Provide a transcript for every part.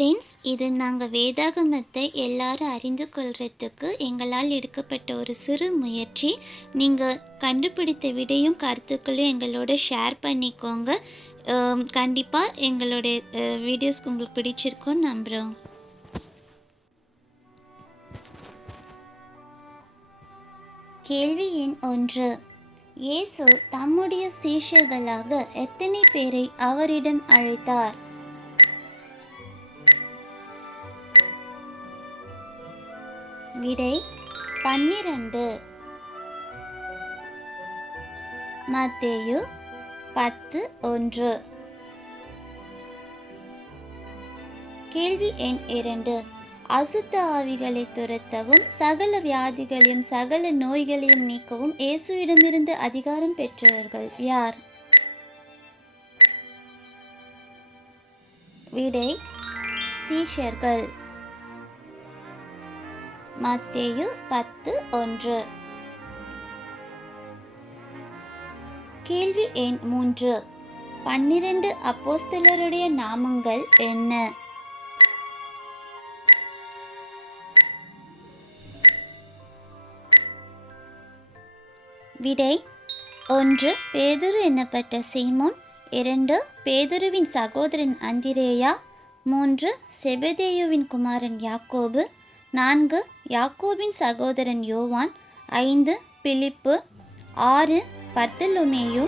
Friends, இது நாங்கள் வேதாகமத்தை எல்லாரும் அறிந்து கொள்கிறதுக்கு எங்களால் எடுக்கப்பட்ட ஒரு சிறு முயற்சி. நீங்கள் கண்டுபிடித்த விடையும் கருத்துக்களையும் எங்களோட ஷேர் பண்ணிக்கோங்க. கண்டிப்பாக எங்களுடைய வீடியோஸ் உங்களுக்கு பிடிச்சிருக்குன்னு நம்புகிறோம். கேள்வி எண் 1. இயேசு தம்முடைய சீஷர்களாக எத்தனை பேரை அவரிடம் அழைத்தார்? விடை 12. மத்தேயு 10:1. கேள்வி எண் 2. அசுத்த ஆவிகளை துரத்தவும் சகல வியாதிகளையும் சகல நோய்களையும் நீக்கவும் இயேசுவிடமிருந்து அதிகாரம் பெற்றவர்கள் யார்? விடை சீஷர்கள். மத்தேயு 10:1. கேள்வி எண் 3. 12 அப்போஸ்தலருடைய நாமங்கள் என்ன? விடை 1 பேதுரு எனப்பட்ட சீமோன், 2 பேதுருவின் சகோதரன் அந்திரேயா, 3 செபதேயுவின் குமாரன் யாக்கோபு, 4 யாக்கோபின் சகோதரன் யோவான், 5 பிலிப்பு, 6 பர்த்தலோமேயு,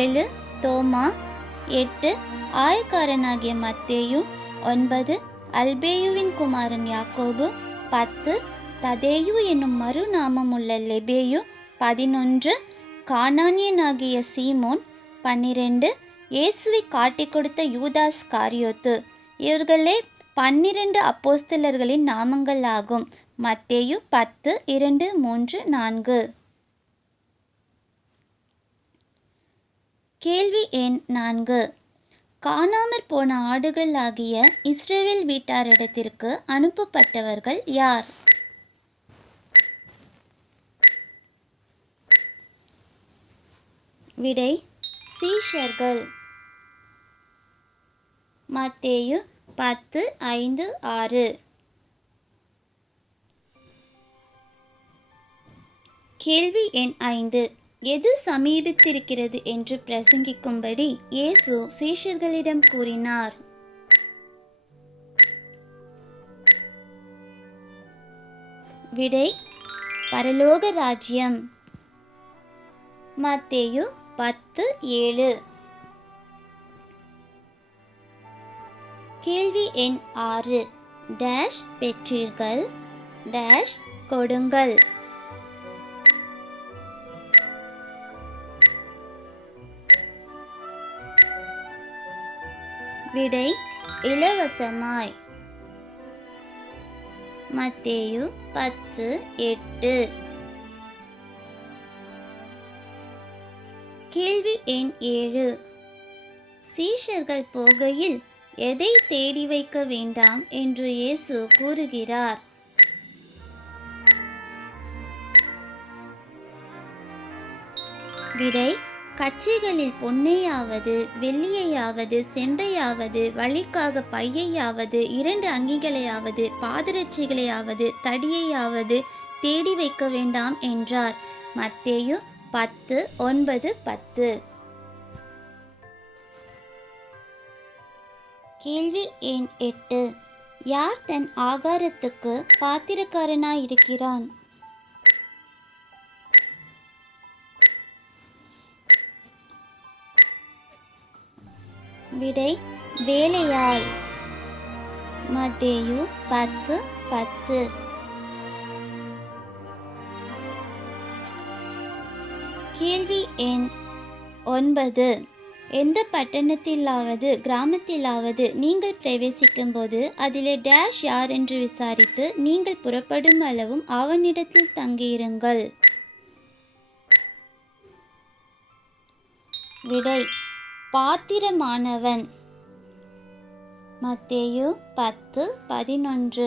7 தோமா, 8 ஆயக்காரனாகிய மத்தேயு, 9 அல்பேயுவின் குமாரன் யாக்கோபு, 10 ததேயு என்னும் மறுநாமமுள்ள லெபேயு, 11 கானானியனாகிய சீமோன், 12 இயேசுவை காட்டிக் கொடுத்த யூதாஸ் காரியோத்து. இவர்களே 12 அப்போஸ்தலர்களின் நாமங்கள் ஆகும். மத்தேயு 10, 2, 3, 4. கேள்வி எண் 4. காணாமற் போன ஆடுகள் ஆகிய இஸ்ரவேல் வீட்டாரிடத்திற்கு அனுப்பப்பட்டவர்கள் யார்? விடை சீஷர்கள். மத்தேயு 10, 5, 6. கேள்வி எண் 5. எது சமீபித்திருக்கிறது என்று பிரசங்கிக்கும்படி இயேசு சீஷர்களிடம் கூறினார்? விடை பரலோக ராஜ்யம். மத்தேயு 10, 7. கேள்வி எண் 6. டேஷ் பெற்றீர்கள், டேஷ் கொடுங்கள். விடை இலவசமாய். மத்தேயு 10, 8. கேள்வி எண் 7. சீஷர்கள் போகையில் எதை தேடி வைக்க வேண்டாம் என்று இயேசு கூறுகிறார்? விடை கச்சைகளில் பொன்னையாவது வெள்ளியையாவது செம்பையாவது வழிக்காக பையையாவது 2 அங்கிகளையாவது பாதரட்சைகளையாவது தடியையாவது தேடி வைக்க வேண்டாம் என்றார். மத்தேயு 10, 9, 10. கேள்வி எண் 8. யார் தன் ஆகாரத்துக்கு பாத்திரக்காரனாயிருக்கிறான்? விடை வேலையாள். மத்தேயு 10, 10. கேள்வி எண் 9. எந்த பட்டணத்திலாவது கிராமத்திலாவது நீங்கள் பிரவேசிக்கும்போது அதிலே டேஷ் யார் என்று விசாரித்து நீங்கள் புறப்படும் அளவும் அவனிடத்தில் தங்கியிருங்கள். விடை பாத்திரமானவன். மத்தேயு 10, 11.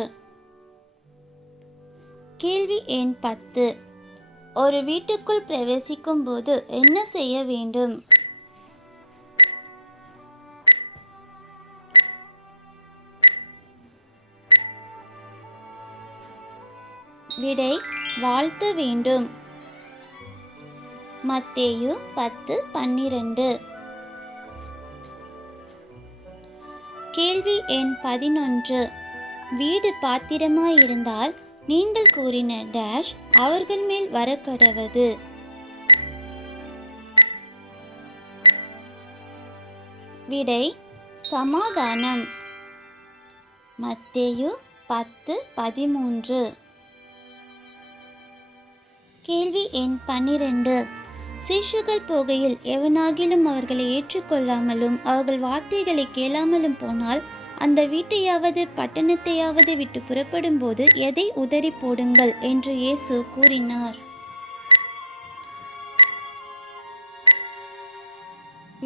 கேள்வி எண் 10. ஒரு வீட்டுக்குள் பிரவேசிக்கும் போது என்ன செய்ய வேண்டும்? விடை வாழ்த்த வேண்டும். மத்தேயு 10:12. கேள்வி எண் 11. வீடு பாத்திரமாயிருந்தால் நீங்கள் கூறின டேஷ் அவர்கள் மேல் வரக்கடவது. விடை சமாதானம். மத்தேயு 10:13. கேள்வி எண் 12. சீஷர்கள் போகையில் எவனாகிலும் அவர்களை ஏற்றுக்கொள்ளாமலும் அவர்கள் வார்த்தைகளை கேளாமலும் போனால் அந்த வீட்டையாவது பட்டணத்தையாவது விட்டு புறப்படும் போது எதை உதறி போடுங்கள் என்று இயேசு கூறினார்.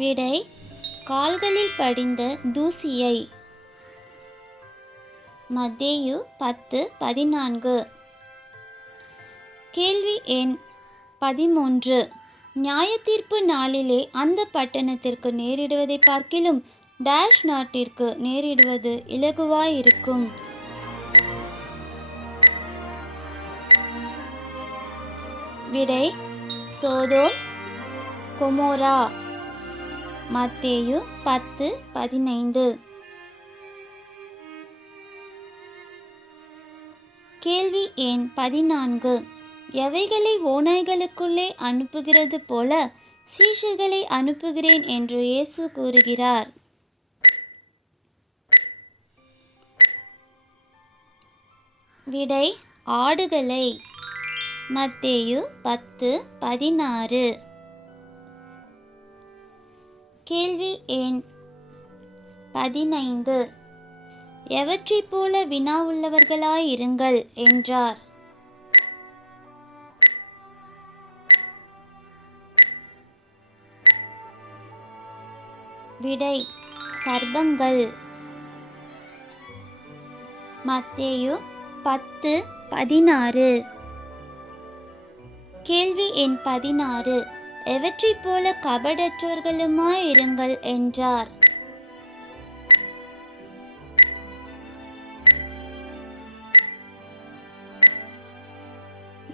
விடை கால்களில் படிந்த தூசியை. மத்தேயு 10:14. கேள்வி எண் 13. நியாயத்தீர்ப்பு நாளிலே அந்த பட்டணத்திற்கு நேரிடுவதை பார்க்கிலும் டேஷ் நாட்டிற்கு நேரிடுவது இலகுவாயிருக்கும். விடை சோதோம் கொமோரா. மத்தேயு 10:15. கேள்வி எண் 14. எவைகளை ஓநாய்களுக்குள்ளே அனுப்புகிறது போல சீஷர்களை அனுப்புகிறேன் என்று இயேசு கூறுகிறார். விடை ஆடுகளை. மத்தேயு 10:16. கேள்வி எண் 15. எவற்றைப் போல வினாவுள்ளவர்களாயிருங்கள் என்றார். விடை சர்ப்பங்கள். மத்தேயு 10:16. கேள்வி எண் 16. எவற்றைப் போல கபடற்றோர்களுமாயிருங்கள் என்றார்.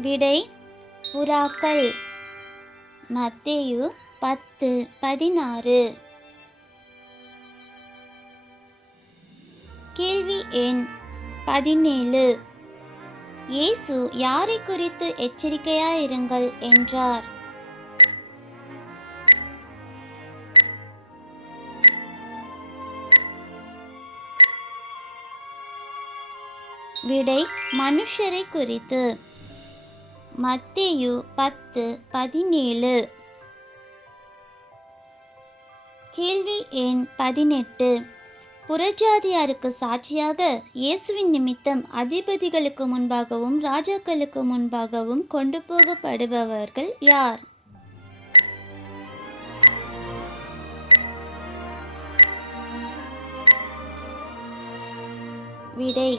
விடை புறாக்கள். மத்தேயு 10:16. கேள்வி எண் 17. இயேசு யாரை குறித்து எச்சரிக்கையாயிருங்கள் என்றார். விடை மனுஷரை குறித்து. மத்தேயு 10:17. கேள்வி எண் 18. புறஜாதியாருக்கு சாட்சியாக இயேசுவின் நிமித்தம் அதிபதிகளுக்கு முன்பாகவும் ராஜாக்களுக்கு முன்பாகவும் கொண்டு போகப்படுபவர்கள் யார்? விடை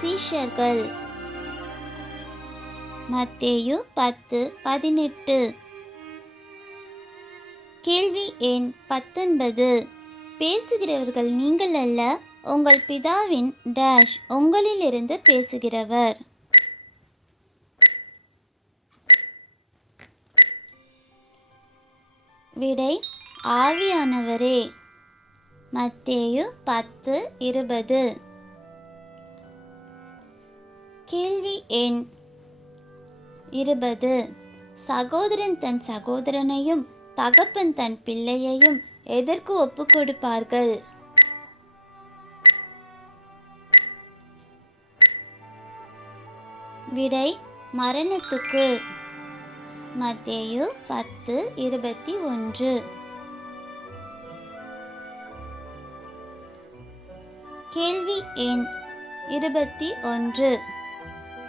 சீஷர்கள். மத்தேயு 10:18. கேள்வி எண் 19. பேசுகிறவர்கள் நீங்கள் அல்ல, உங்கள் பிதாவின் டேஷ் உங்களிலிருந்து பேசுகிறவர். விடை ஆவியானவரே. மத்தேயு 10:20. கேள்வி எண் 20. சகோதரன் தன் சகோதரனையும் தகப்பன் தன் பிள்ளையையும் எதற்கு ஒப்புக் கொடுப்பார்கள்? விடை மரணத்துக்கு. மத்தேயு 10:21. கேள்வி எண் 21.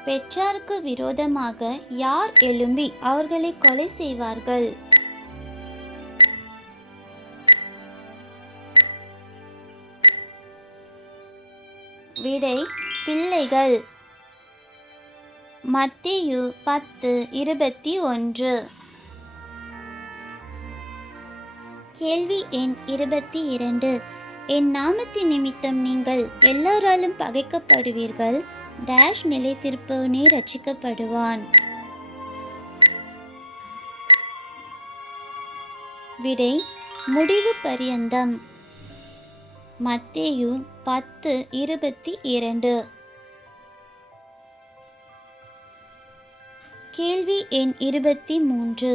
பெற்றாருக்கு விரோதமாக யார் எழும்பி அவர்களை கொலை செய்வார்கள்? விடை பிள்ளைகள். மத்தேயு 10:21. கேள்வி எண் 22. என் நாமத்தின் நிமித்தம் நீங்கள் எல்லாராலும் பகைக்கப்படுவீர்கள், டேஷ் நிலைத்திருப்பவனே ரட்சிக்கப்படுவான். விடை முடிவு பரியந்தம். மத்தேயு 10:22. கேள்வி எண் 23.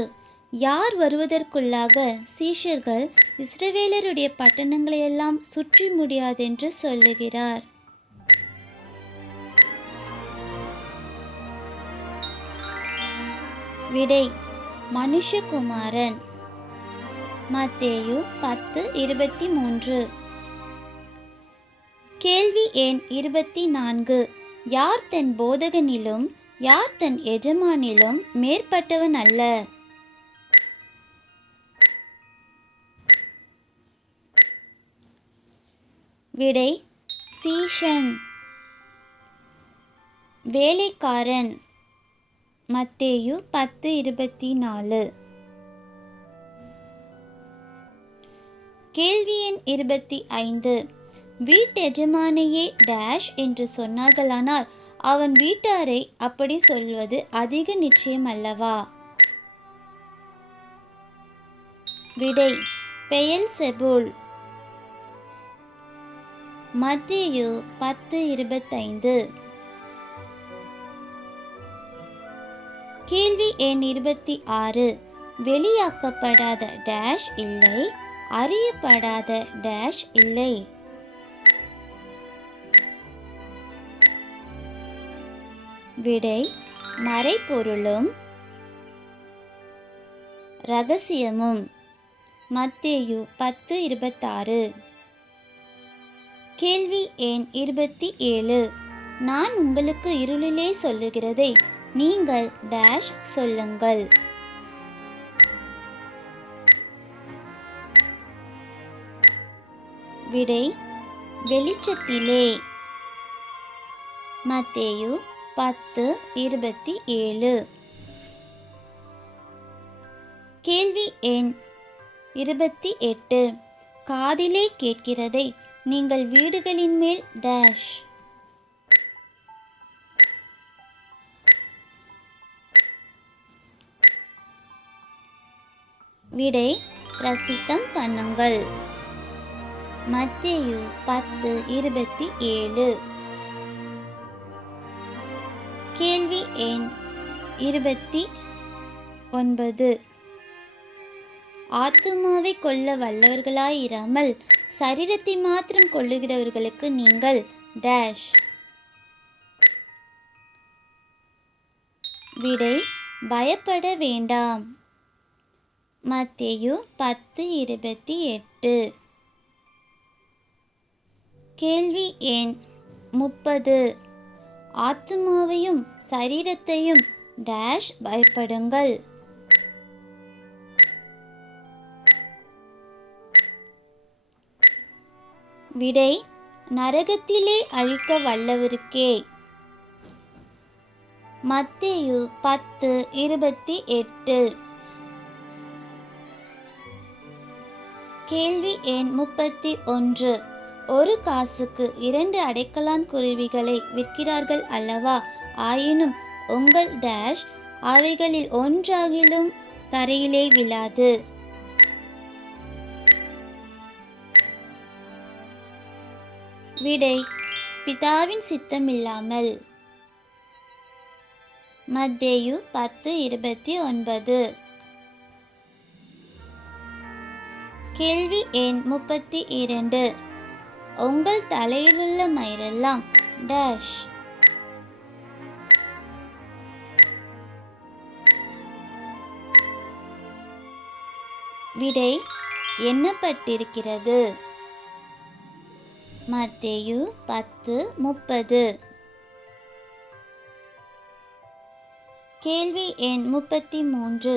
யார் வருவதற்குள்ளாக சீஷர்கள் இஸ்ரவேலருடைய பட்டணங்களையெல்லாம் சுற்றி முடியாதென்று சொல்லுகிறார்? விடை மனுஷகுமாரன். மத்தேயு 10:23. கேள்வி எண் 24. யார் தன் போதகனிலும் யார் தன் எஜமானிலும் மேற்பட்டவன் அல்ல? விடை சீஷன், வேலைக்காரன். மத்தேயு 10:24. கேள்வி எண் 25. வீட்டெஜமானையே டேஷ் என்று சொன்னார்களானால் அவன் வீட்டாரை அப்படி சொல்வது அதிக நிச்சயம் அல்லவா? விடை பெயல்செபூல். மத்தேயு 10:25. கேள்வி எண் 26. வெளியாக்கப்படாத டேஷ் இல்லை, அறியப்படாத டேஷ் இல்லை. விடை மறைபொருளும் இரகசியமும். மத்தேயு 10:26. கேள்வி எண் 27. நான் உங்களுக்கு இருளிலே சொல்லுகிறதை நீங்கள் டேஷ் சொல்லுங்கள். விடை வெளிச்சத்திலே. மத்தேயு 10:27. கேள்வி எண் 28. காதிலே கேட்கிறதை நீங்கள் வீடுகளின் மேல் டேஷ். விடை பிரசித்தம் பண்ணுங்கள். மத்தேயு 10:27. கேள்வி எண் 29. ஆத்துமாவை கொல்ல வல்லவர்களாயிராமல் சரீரத்தை மாத்திரம் கொல்லுகிறவர்களுக்கு நீங்கள் டேஷ். விடை பயப்பட வேண்டாம். மத்தேயு 10:28. கேள்வி எண் 30. ஆத்துமாவையும் சரீரத்தையும் டேஷ் பயப்படுங்கள். விடை நரகத்திலே அழிக்க வல்லவருக்கே. மத்தேயு 10:28. கேள்வி எண் 31. ஒரு காசுக்கு 2 அடைக்கலான் குருவிகளை விற்கிறார்கள் அல்லவா? ஆயினும் உங்கள் டேஷ் அவைகளில் ஒன்றாகிலும் தரையிலே விழாது. விடை பிதாவின் சித்தமில்லாமல். மத்தேயு 10:29. கேள்வி எண் 32. உங்கள் தலையிலுள்ள மயிரெல்லாம் டேஷ். விடை எண்ணப்பட்டிருக்கிறது. மத்தேயு 10:30. கேள்வி எண் 33.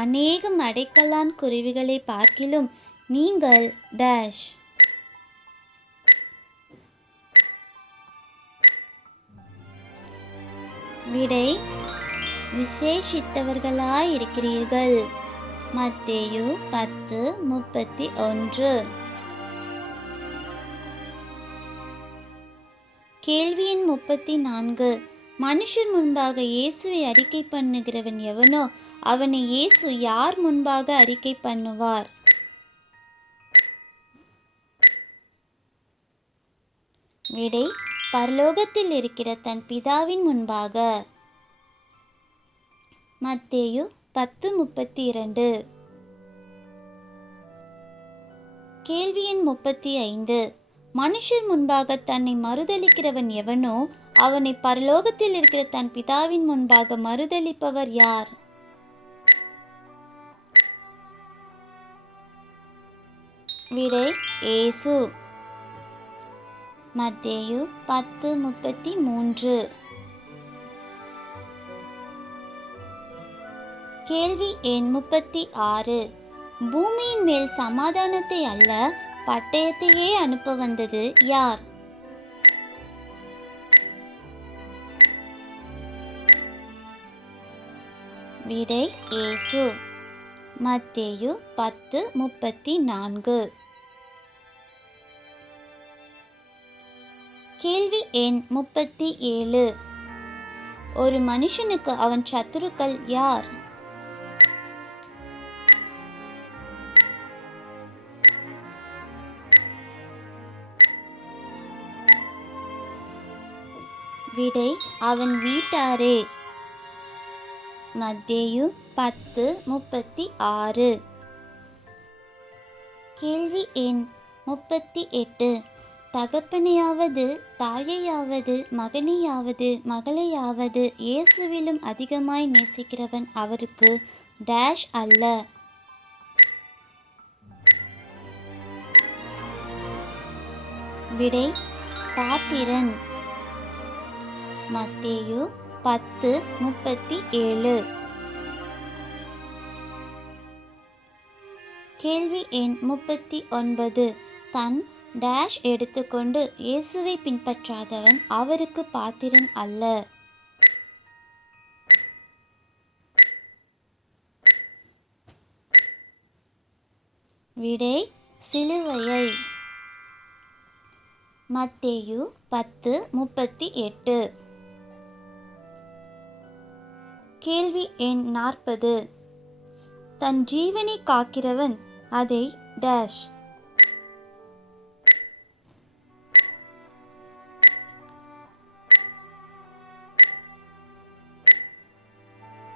அநேகம் அடைக்கலான் குருவிகளை பார்க்கிலும் நீங்கள் டேஷ். விடை விசேஷித்தவர்களாயிருக்கிறீர்கள். மத்தேயு 10:31. கேள்வி எண் 34. மனுஷர் முன்பாக இயேசுவை அறிக்கை பண்ணுகிறவன் எவனோ அவனை இயேசு யார் முன்பாக அறிக்கை பண்ணுவார்? விடை: பரலோகத்தில் இருக்கிற தன் பிதாவின் முன்பாக. மத்தேயு 10:32. கேள்வி எண் 35. மனுஷர் முன்பாக தன்னை மறுதலிக்கிறவன் எவனோ அவனை பரலோகத்தில் இருக்கிற தன் பிதாவின் முன்பாக மறுதலிப்பவர் யார்? விடை: இயேசு. மத்தேயு 10:33. கேள்வி எண் 36. பூமியின் மேல் சமாதானத்தை அல்ல பட்டயத்தையே அனுப்ப வந்தது யார்? விடை: இயேசு. மத்தேயு 10:34. கேள்வி எண் 37. ஒரு மனுஷனுக்கு அவன் சத்துருக்கள் யார்? விடை: அவன் வீட்டாரே. மத்தேயு 10:36. கேள்வி எண் 38. தகப்பனையாவது தாயையாவது மகனையாவது மகளையாவது இயேசுவிலும் அதிகமாய் நேசிக்கிறவன் அவருக்கு டேஷ் அல்ல. விடை: பாத்திரன். மத்தேயு 10:37. கேள்வி எண் 39. தன் டேஷ் எடுத்துக்கொண்டு இயேசுவை பின்பற்றாதவன் அவருக்கு பாத்திரன் அல்ல. விடை: சிலுவையை. மத்தேயு 10:38. கேள்வி எண் 40. தன் ஜீவனை காக்கிறவன் அதை டேஷ்.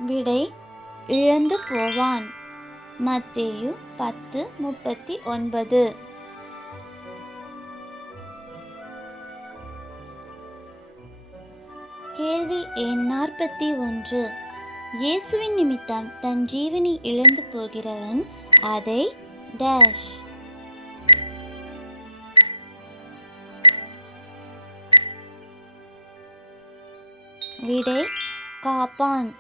விடை: இழந்து போவான். மத்தேயு 10:39. கேள்வி எண் 41. இயேசுவின் நிமித்தம் தன் ஜீவனை இழந்து போகிறவன் அதை டேஷ். விடை: காப்பான்.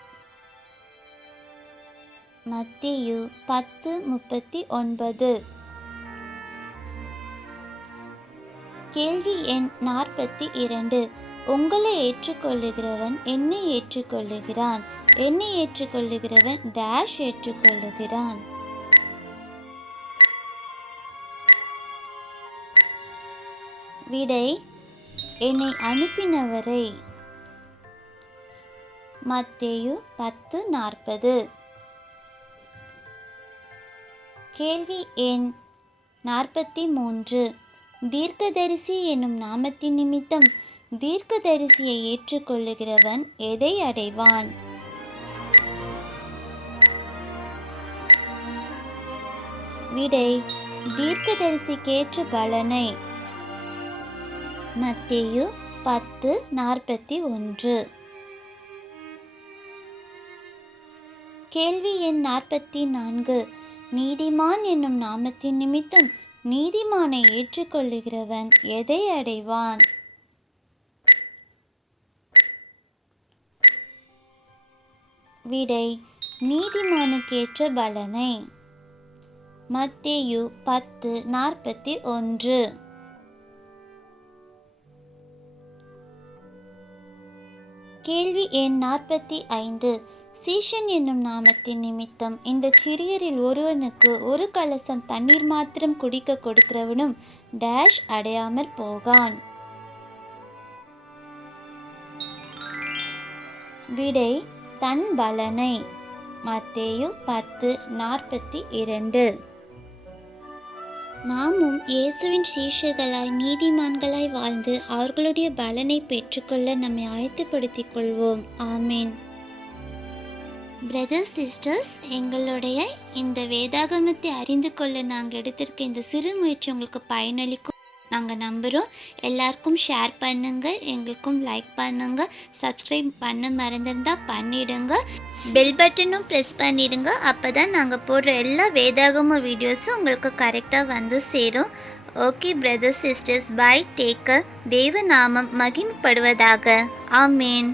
மத்தேயு 10:39. கேள்வி எண் 42. உங்களை ஏற்றுக்கொள்ளுகிறவன் என்னை ஏற்றுக்கொள்ளுகிறான், என்னை ஏற்றுக்கொள்ளுகிறவன் டேஷ் ஏற்றுக்கொள்ளுகிறான். விடை: என்னை அனுப்பினவரை. மத்தேயு 10:40. கேள்வி எண் 43. தீர்க்கதரிசி என்னும் நாமத்தின் நிமித்தம் தீர்க்கதரிசியை ஏற்றுக்கொள்ளுகிறவன் எதை அடைவான்? விடை: தீர்க்கதரிசிக்கேற்ற பலனை. மத்தேயு 10:41. கேள்வி எண் 44. நீதிமான் என்னும் நாமத்தின் நிமித்தம் நீதிமானை ஏற்றுக்கொள்ளுகிறவன் எதை அடைவான்? விடை: நீதிமானுக்கேற்ற பலனை. மத்தேயு 10:41. கேள்வி எண் 45. சீஷன் என்னும் நாமத்தின் நிமித்தம் இந்த சிறியரில் ஒருவனுக்கு ஒரு கலசம் தண்ணீர் மாத்திரம் குடிக்க கொடுக்கிறவனும் டேஷ் அடையாமற் போகான். விடை தன் பலனை. மத்தேயு 10:42. நாமும் இயேசுவின் சீஷர்களாய் நீதிமான்களாய் வாழ்ந்து அவர்களுடைய பலனை பெற்றுக்கொள்ள நம்மை ஆயத்தப்படுத்திக் கொள்வோம். ஆமீன். பிரதர்ஸ் சிஸ்டர்ஸ், எங்களுடைய இந்த வேதாகமத்தை அறிந்து கொள்ள நாங்கள் எடுத்திருக்க இந்த சிறு முயற்சி உங்களுக்கு பயனளிக்கும் நாங்கள் நம்புகிறோம். எல்லாருக்கும் ஷேர் பண்ணுங்கள், எங்களுக்கும் லைக் பண்ணுங்கள், சப்ஸ்கிரைப் பண்ண மறந்துருந்தால் பண்ணிடுங்க, பெல் பட்டனும் ப்ரெஸ் பண்ணிடுங்க. அப்போ தான் நாங்கள் போடுற எல்லா வேதாகம வீடியோஸும் உங்களுக்கு கரெக்டாக வந்து சேரும். Okay brothers sisters, bye, take care. தேவ நாமம் மகிமைப்படுவதாக. ஆமீன்.